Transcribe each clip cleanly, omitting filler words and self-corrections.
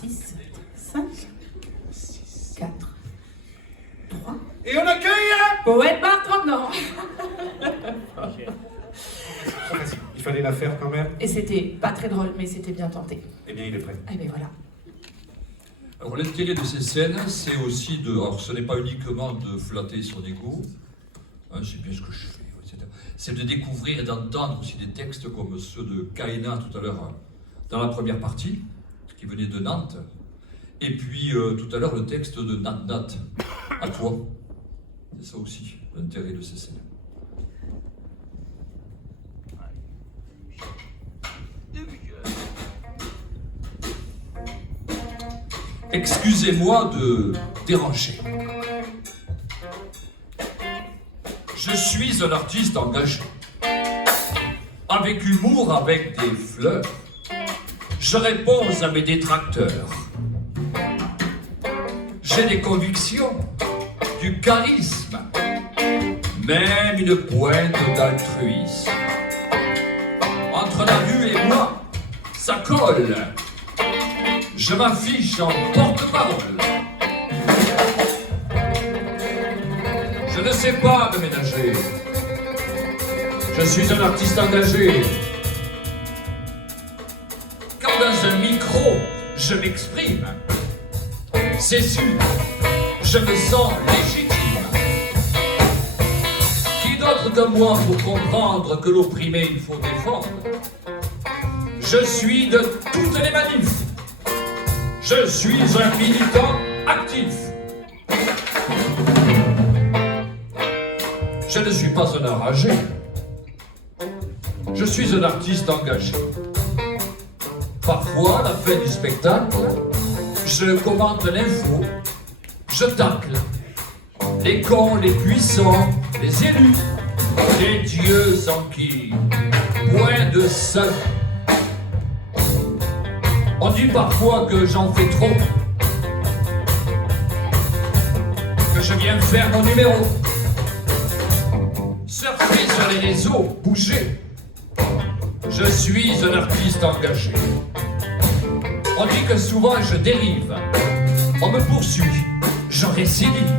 6, 7, 5, 4, 3. Et on accueille Poète Bertrand. Il fallait la faire quand même. Et c'était pas très drôle, mais c'était bien tenté. Eh bien, il est prêt. Eh bien voilà. Alors l'intérêt de ces scènes, c'est aussi de... Alors ce n'est pas uniquement de flatter son ego, hein, c'est bien ce que je fais, etc. C'est de découvrir et d'entendre aussi des textes comme ceux de Kaena tout à l'heure, dans la première partie, qui venait de Nantes, et puis tout à l'heure le texte de Nat Nat, à toi. C'est ça aussi l'intérêt de ces scènes. Excusez-moi de déranger. Je suis un artiste engagé. Avec humour, avec des fleurs, je réponds à mes détracteurs. J'ai des convictions, du charisme, même une pointe d'altruisme. Entre la rue et moi, ça colle. Je m'affiche en porte-parole. Je ne sais pas me ménager. Je suis un artiste engagé. Quand dans un micro, je m'exprime, c'est sûr, je me sens légitime. Qui d'autre que moi pour comprendre que l'opprimé il faut défendre? Je suis de toutes les manifs. Je suis un militant actif. Je ne suis pas un enragé. Je suis un artiste engagé. Parfois, à la fin du spectacle, je commente l'info, je tacle les cons, les puissants, les élus, les dieux en qui point de salut. On dit parfois que j'en fais trop, que je viens faire mon numéro. Surfer sur les réseaux, bouger. Je suis un artiste engagé. On dit que souvent je dérive. On me poursuit, je récidive.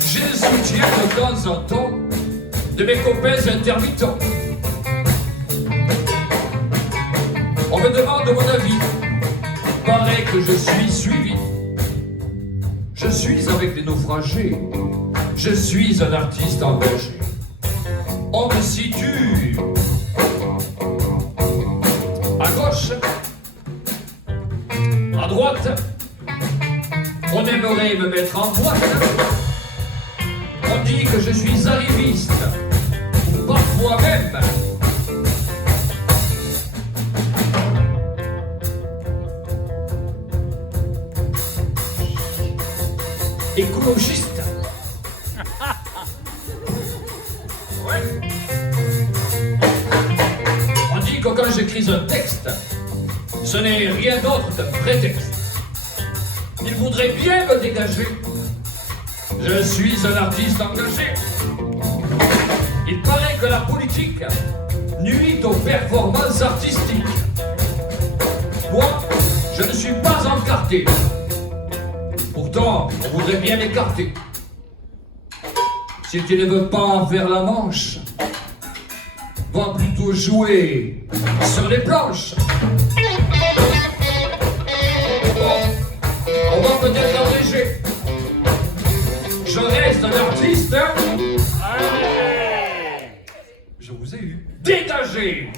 J'ai le soutien de temps en temps de mes copains intermittents. On me demande mon avis. Paraît que je suis suivi. Je suis avec les naufragés. Je suis un artiste engagé. On me situe à gauche, à droite. On aimerait me mettre en boîte. On dit que je suis arriviste, ou parfois même écologiste. Ouais. On dit que quand j'écris un texte, ce n'est rien d'autre qu'un prétexte. Il voudrait bien me dégager. Je suis un artiste engagé. Il paraît que la politique nuit aux performances artistiques. Moi, je ne suis pas encarté. Pourtant, on voudrait bien m'écarter. Si tu ne veux pas faire la manche, va plutôt jouer sur les planches. Bon, on va peut-être abréger. Je reste un artiste. Je vous ai eu. Dégagez!